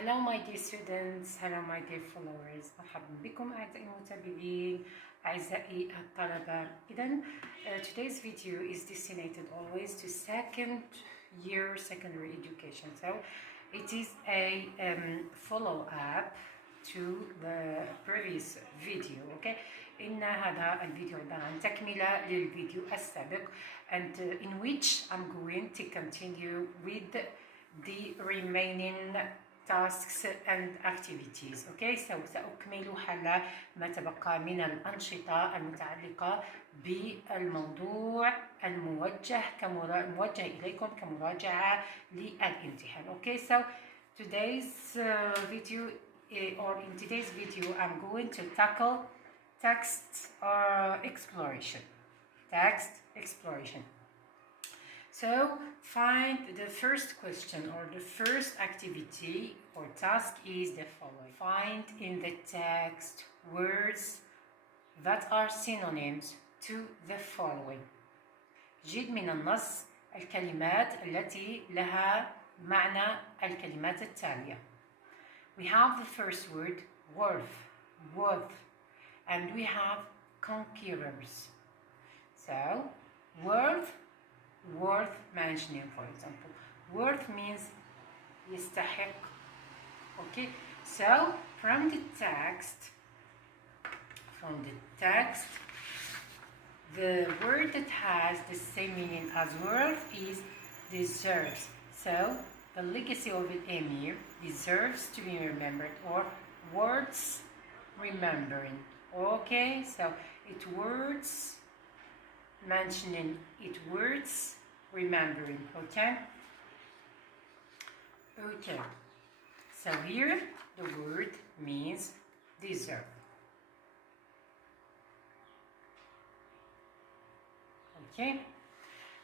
Hello my dear students, hello my dear followers. مرحبا بكم أعزائي المتابعين، أعزائي الطلبة. إذن today's video is destined always to second year secondary education. So it is a follow-up to the previous video. Okay, إن هذا الفيديو عبارة عن تكملة للفيديو السابق and in which I'm going to continue with the remaining tasks and activities. Okay, سأكمل حل ما تبقى من الأنشطة المتعلقة بالموضوع الموجه موجه إليكم كمراجعة للامتحان. Okay, so today's video or in today's video I'm going to tackle text exploration. So find the first question or the first activity or task is the following. Find in the text words that are synonyms to the following. جد من النص الكلمات التي لها معنى الكلمات التالية. We have the first word worth, and we have conquerors. So worth mentioning, for example, worth means يستحق. Okay, so from the text the word that has the same meaning as worth is deserves. So the legacy of the emir deserves to be remembered, or words remembering. Okay, so it words mentioning, it words remembering. Okay, so here the word means deserve. Okay,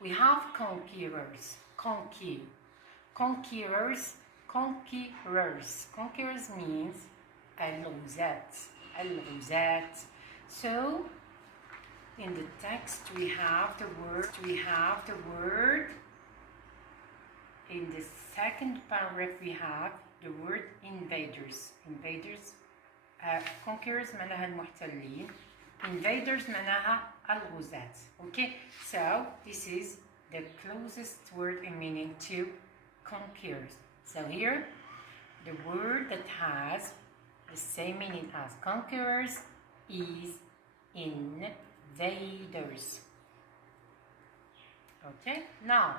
we have conquerors. Conquerors means الغزاة. So in the text we have the word in the second paragraph we have the word invaders. Conquerors معناها المحتلين, invaders معناها الغزاة. Okay, so this is the closest word in meaning to conquerors. So here the word that has the same meaning as conquerors is invaders. Okay, now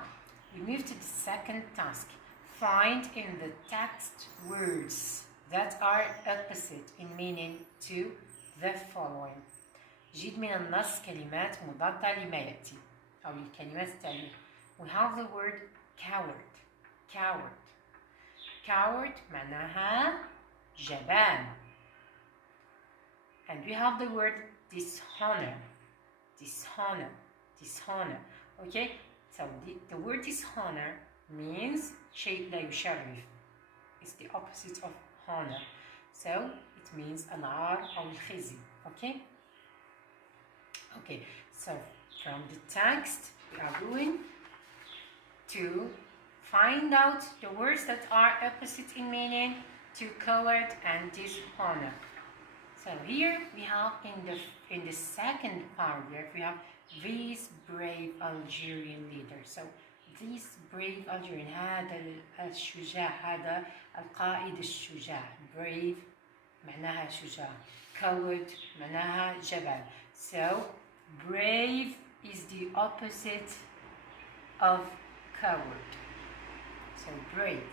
we move to the second task. Find in the text words that are opposite in meaning to the following. جد من النص كلمات مضادة لما يأتي أو الكلمات التالية. We have the word coward معناها جبان. And we have the word dishonor. Okay, so the word dishonor means شيء لا يشرف. It's the opposite of honor, so it means العار أو الخزي. Okay, so from the text we are going to find out the words that are opposite in meaning to coward and dishonor. So here we have in the second paragraph we have these brave Algerian leaders. So these brave Algerian, هذا الشجاع، هذا القائد الشجاع. Brave معناها شجاع, coward معناها جبان. So brave is the opposite of coward. So brave.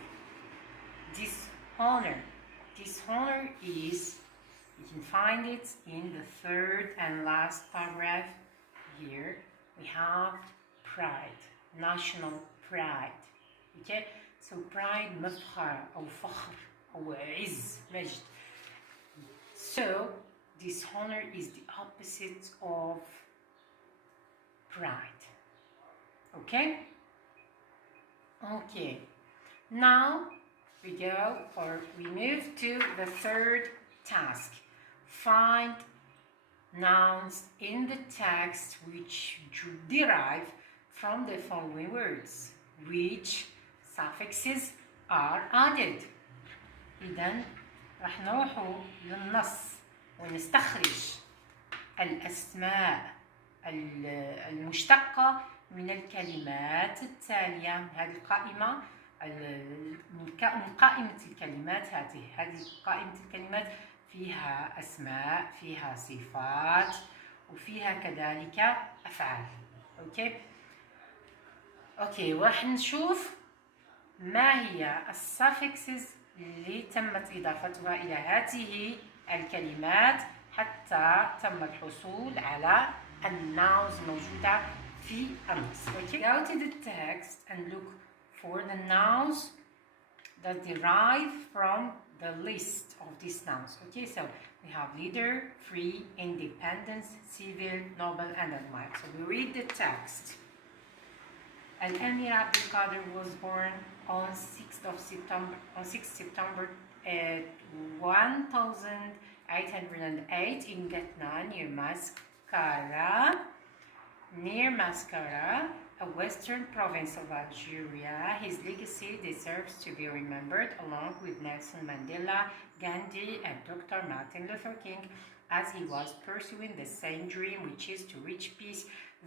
Dishonor is, you can find it in the third and last paragraph. Here we have pride, national pride. Okay, so pride مفخر أو فخر أو عز مجد. So dishonor is the opposite of pride. Okay, now we move to the third task. Find nouns in the text which derive from the following words. Which suffixes are added? إذن راح نروحوا للنص ونستخرج الأسماء المشتقة من الكلمات التالية من هذه القائمة، من قائمة الكلمات. هذه قائمة الكلمات فيها أسماء، فيها صفات، وفيها كذلك أفعال. أوكي، وراح نشوف ما هي السافكسز اللي تمت إضافتها إلى هذه الكلمات حتى تم الحصول على الناونز الموجودة في النص. Go to the text and look for the nouns that derive from the list of these nouns. So we have leader, free, independence, civil, noble, and admire. So we read the text. Al-Amir Abdul Qadir was born on 6th September 1808 in Gatna near Mascara, a western province of Algeria. His legacy deserves to be remembered along with Nelson Mandela, Gandhi, and Dr. Martin Luther King, as he was pursuing the same dream, which is to reach peace.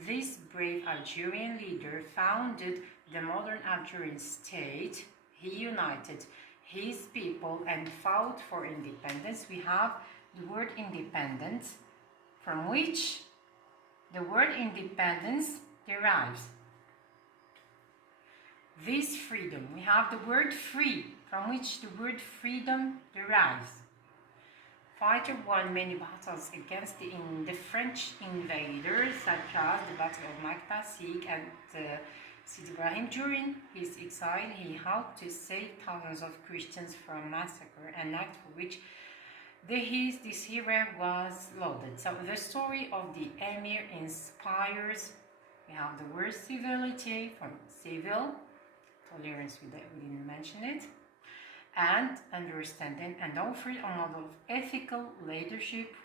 This brave Algerian leader founded the modern Algerian state. He united his people and fought for independence. We have the word independence, from which the word independence derives. This freedom, we have the word free, from which the word freedom derives. Fighter won many battles against the French invaders, such as the Battle of Makta, Sikh, and Sidi Ibrahim. During his exile, he helped to save thousands of Christians from massacre, an act for which this hero was lauded. So the story of the Emir inspires. We have the word civility, from civil, tolerance, we didn't mention it, and understanding, and offered a model of ethical leadership,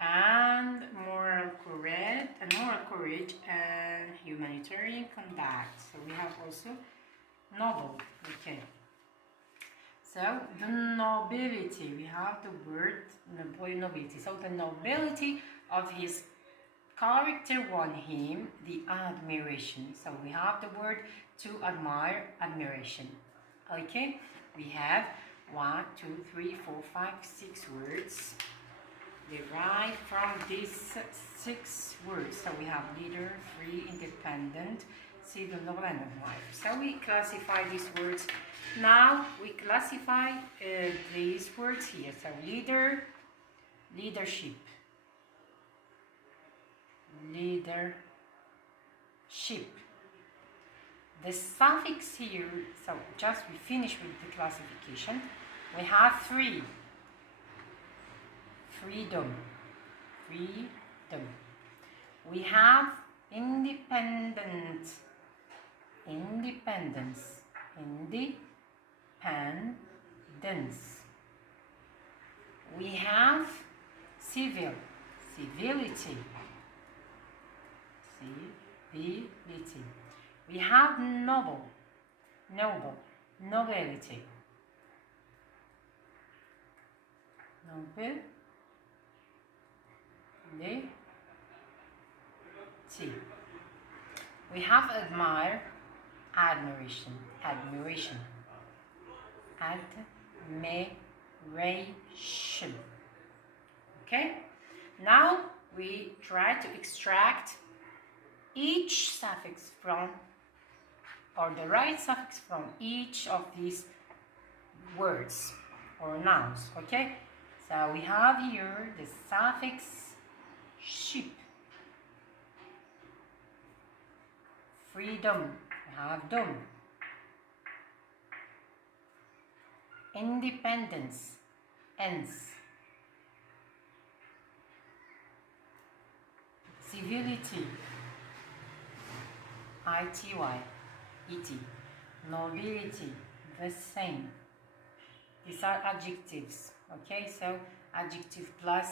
and moral courage and humanitarian conduct. So we have also noble. So the nobility, we have the word nobility. So the nobility of his character won him the admiration. So we have the word to admire, admiration. We have 1, 2, 3, 4, 5, 6 words derived from these 6 words. So we have leader, free, independent, civil, noble, and admire. So we classify these words. Now we classify these words here. So leader, leadership. The suffix here, so just we finish with the classification. We have 3. Freedom. We have independence. We have civil. Civility. We have noble. Nobility. We have admire. Admiration. Now we try to extract each suffix from, or the right suffix from each of these words or nouns. So we have here the suffix ship. Freedom, we have dom. Independence, ens. Civility, ity, et. Nobility, the same. These are adjectives. So adjective plus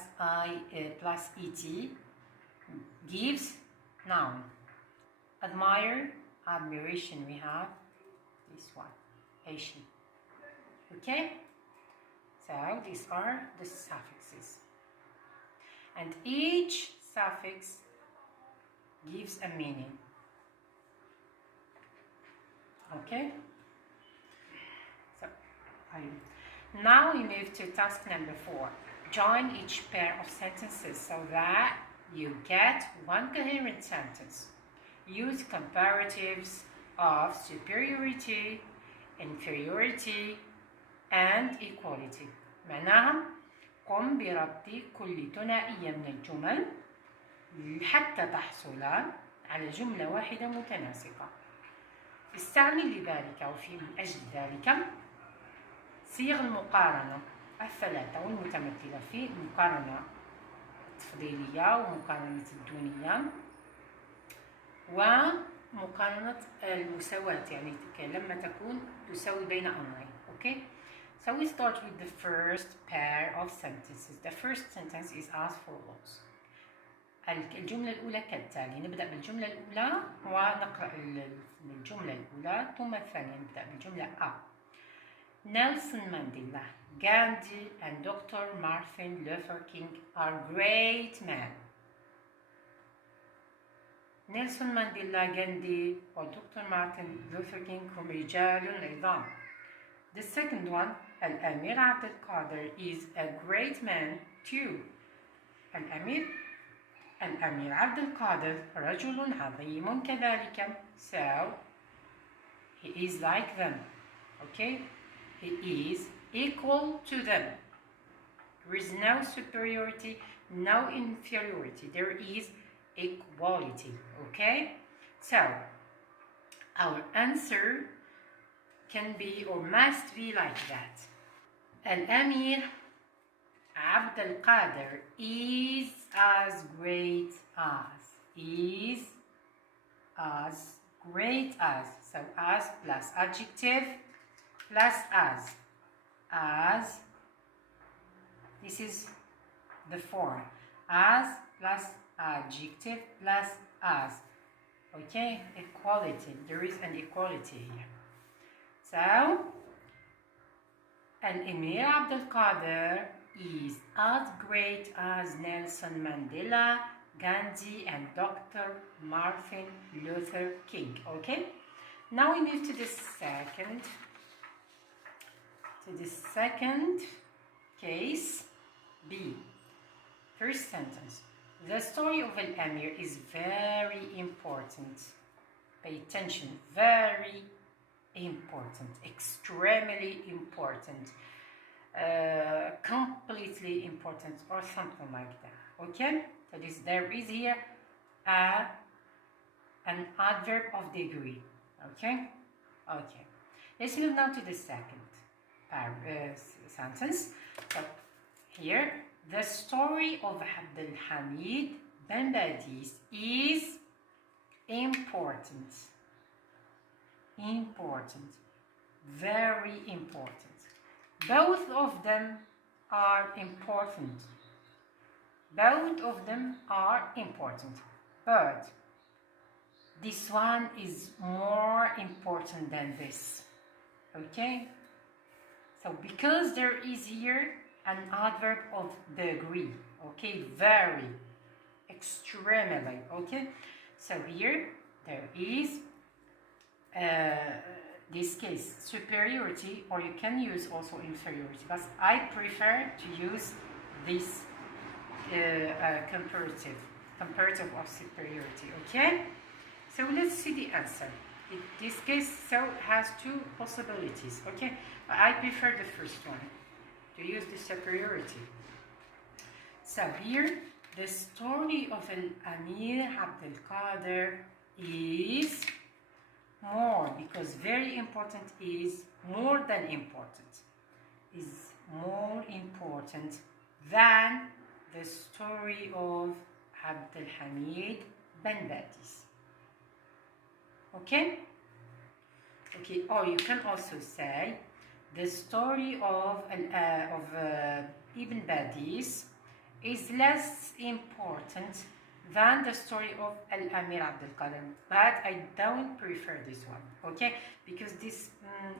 plus et gives noun. Admire, admiration, we have this one, patient. Okay, so these are the suffixes, and each suffix gives a meaning. Okay, so now we move to task number 4. Join each pair of sentences so that you get one coherent sentence. Use comparatives of superiority, inferiority and equality. معناها قم بربط كل ثنائية من الجمل حتى تحصل على جملة واحدة متناسقة. استعمل لذلك وفي من أجل ذلك صيغ المقارنة الثلاثة والمتمثلة في المقارنة التفضيلية ومقارنة الدونية ومقارنة المساواة، يعني لما تكون تساوي بين أمرين. Okay, so we start with the first pair of sentences. The first sentence is as follows. الجملة الأولى كالتالي. نبدأ بالجملة الأولى ونقرأ الجملة الأولى ثم الثانية. نبدأ بالجملة A. Nelson Mandela, Gandhi and Dr. Martin Luther King are great men. نيلسون مانديلا، غاندي ودكتور مارتن لوثر كينغ هم رجال عظام. The second one, الأمير عبد القادر is a great man too. الأمير عبد القادر رجل عظيم كذلك. So he is like them. Okay, he is equal to them. There is no superiority, no inferiority. There is equality. Okay, so our answer can be or must be like that. الأمير عبد القادر is as great as, so as plus adjective plus as, this is the form, as plus adjective plus as. Okay, equality, there is an equality here. So الأمير عبد القادر is as great as Nelson Mandela, Gandhi and Dr. Martin Luther King. Okay, now we move to the second case, B. First sentence. The story of Al-Amir is very important. Pay attention, very important, extremely important, completely important, or something like that. Okay, so there is here an adverb of degree. Okay, let's move now to the second sentence. So here, the story of Abdul Hamid Ben Badis is important, very important. Both of them are important. But this one is more important than this. Okay? So because there is here an adverb of degree, okay, very, extremely, okay. So here there is this case superiority, or you can use also inferiority, but I prefer to use this comparative of superiority. Okay, so let's see the answer. This case has two possibilities. Okay, I prefer the first one, to use the superiority. So here, the story of Al-Amir Abd al-Qadir is more, because very important is more than important, is more important than the story of Abd al-Hamid Ben Badis. Okay, or you can also say the story of Ibn Badis is less important than the story of Al-Amir Abdul Qadir, but I don't prefer this one, okay? Because this,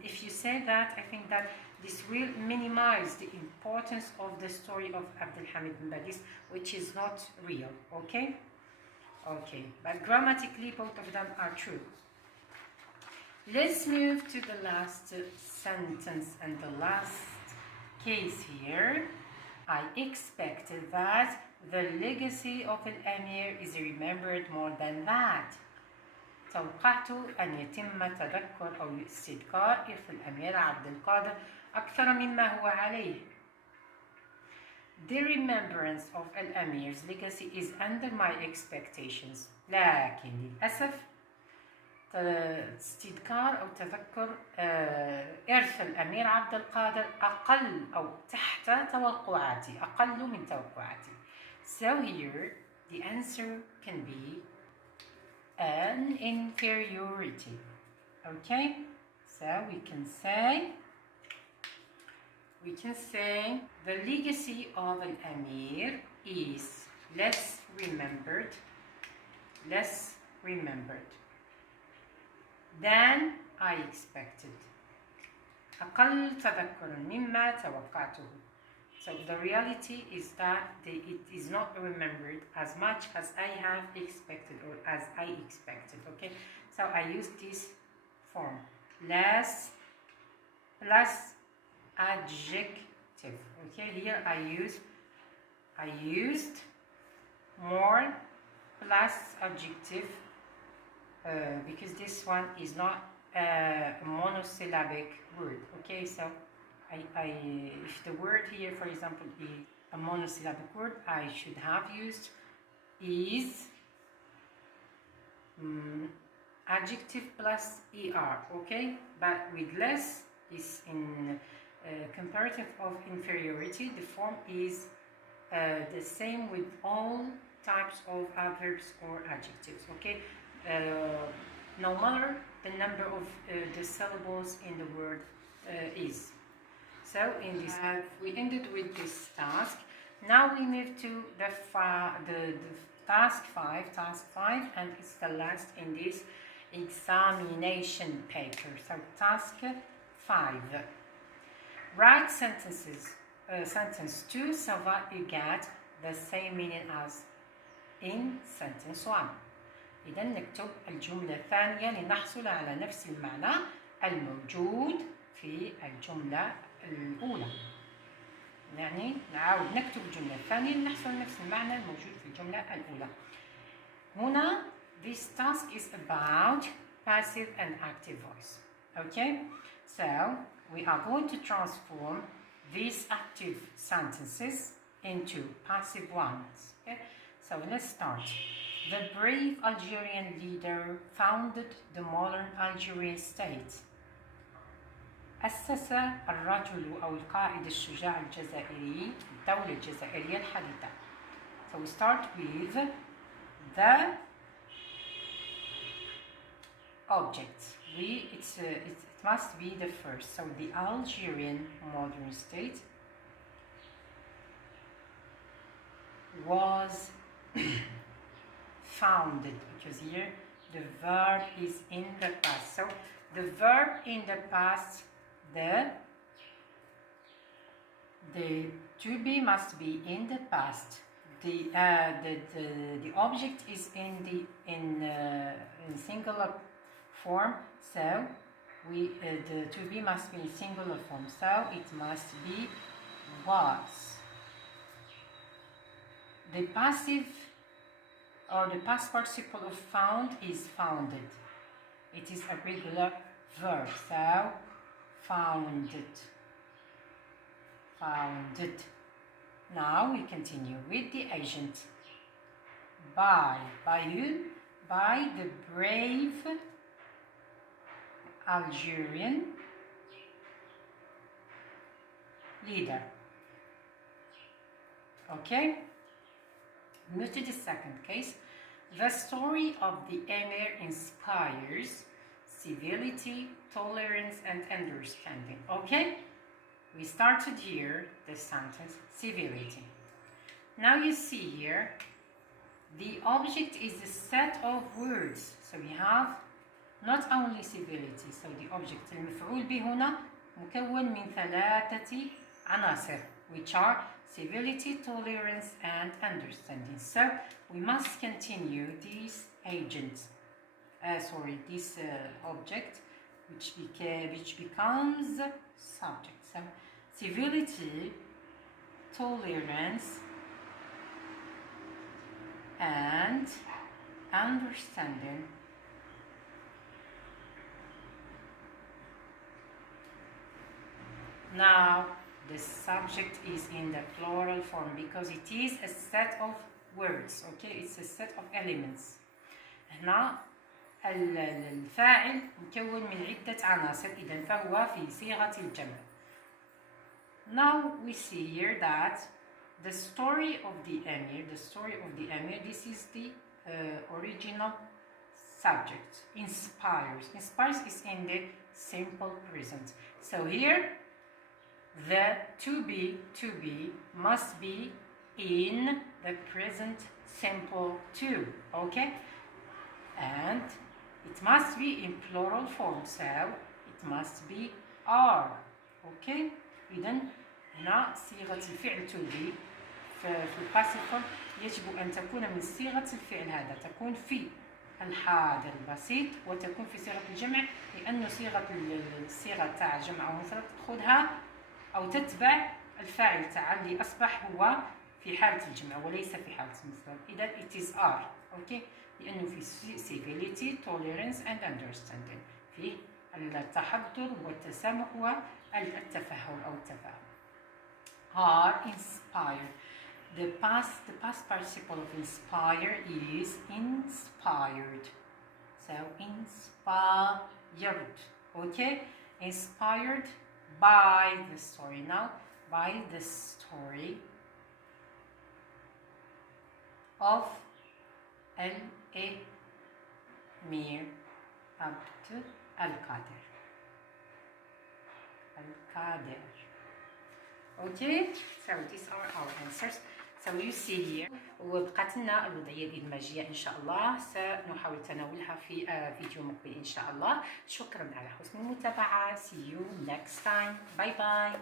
if you say that, I think that this will minimize the importance of the story of Abdul Hamid bin Badis, which is not real, okay? Okay, but grammatically both of them are true. Let's move to the last sentence and the last case here. I expected that the legacy of الأمير is remembered more than that. توقعت أن يتم تذكر أو استذكار إرث الأمير عبد القادر أكثر مما هو عليه. The remembrance of الأمير's legacy is under my expectations. لكن للأسف استذكار أو تذكر إرث الأمير عبد القادر أقل أو تحت توقعاتي، أقل من توقعاتي. So here the answer can be an inferiority. Okay, so we can say the legacy of an Amir is less remembered than I expected. أقل تذكر مما توقعته. So the reality is that it is not remembered as much as I have expected or as I expected. Okay, so I use this form, less plus adjective. Okay, here I used more plus adjective because this one is not a monosyllabic word. Okay, so if the word here, for example, is a monosyllabic word, I should have used is adjective plus er, okay? But with less, is in comparative of inferiority, the form is the same with all types of adverbs or adjectives, okay? No matter the number of the syllables in the word is. So in this, we ended with this task. Now we move to the task 5, and it's the last in this examination paper. So task 5. Write sentences. Sentence 2, so that you get the same meaning as in sentence 1. إذا نكتب الجملة الثانية لنحصل على نفس المعنى الموجود في الجملة الأولى. يعني نعاود نكتب الجملة الثانية لنحصل على نفس المعنى الموجود في الجملة الأولى. هنا this task is about passive and active voice. Okay, so we are going to transform these active sentences into passive ones. Okay, so let's start. The brave Algerian leader founded the modern Algerian state. أسس الرجل أو القائد الشجاع الجزائري الدولة الجزائرية الحديثة. So we start with the object. It must be the first. So the Algerian modern state was founded, because here the verb is in the past. So the verb in the past, the to be must be in the past. The object is in singular form. So the to be must be in singular form. So it must be was. The passive or the past participle of found is founded. It is a regular verb. So founded. Founded. Now we continue with the agent. By who? By the brave Algerian leader. Okay? Move to the second case. The story of the Emir inspires civility, tolerance, and understanding. Okay? We started here the sentence civility. Now you see here The object is a set of words. So we have not only civility. So the object المفعول به هنا مكون من 3 عناصر which are civility, tolerance and understanding. So we must continue this this object which becomes subject. So civility, tolerance and understanding. Now the subject is in the plural form because it is a set of words. Okay, it's a set of elements. هنا الفاعل مكون من عدة عناصر، إذن فهو في صيغة الجمع. Now we see here that the story of the Emir, this is the original subject. Inspires is in the simple present. So here the to be must be in the present simple too, okay? And it must be in plural form, so it must be are, okay? إذن هنا صيغة الفعل to be في الباسيف يجب أن تكون من صيغة الفعل هذا، تكون في الحاضر البسيط وتكون في صيغة الجمع، لأنه الصيغة تاع جمع أو مفرد تأخذها أو تتبع الفاعل تاع اللي أصبح هو في حالة الجمع وليس في حالة المفرد. إذا it is are، أوكي؟ لأنه في civility, tolerance and understanding، فيه التحضر والتسامح والتفهم أو التفاهم. Are inspired. The past participle of inspire is inspired. So inspired, okay? Inspired by the story. Now, by the story of الأمير عبد القادر. Okay, so these are our answers. So you see here وبقات لنا الوضعية الإدماجية إن شاء الله سنحاول تناولها في فيديو مقبل إن شاء الله. شكرا على حسن المتابعة. See you next time. Bye bye.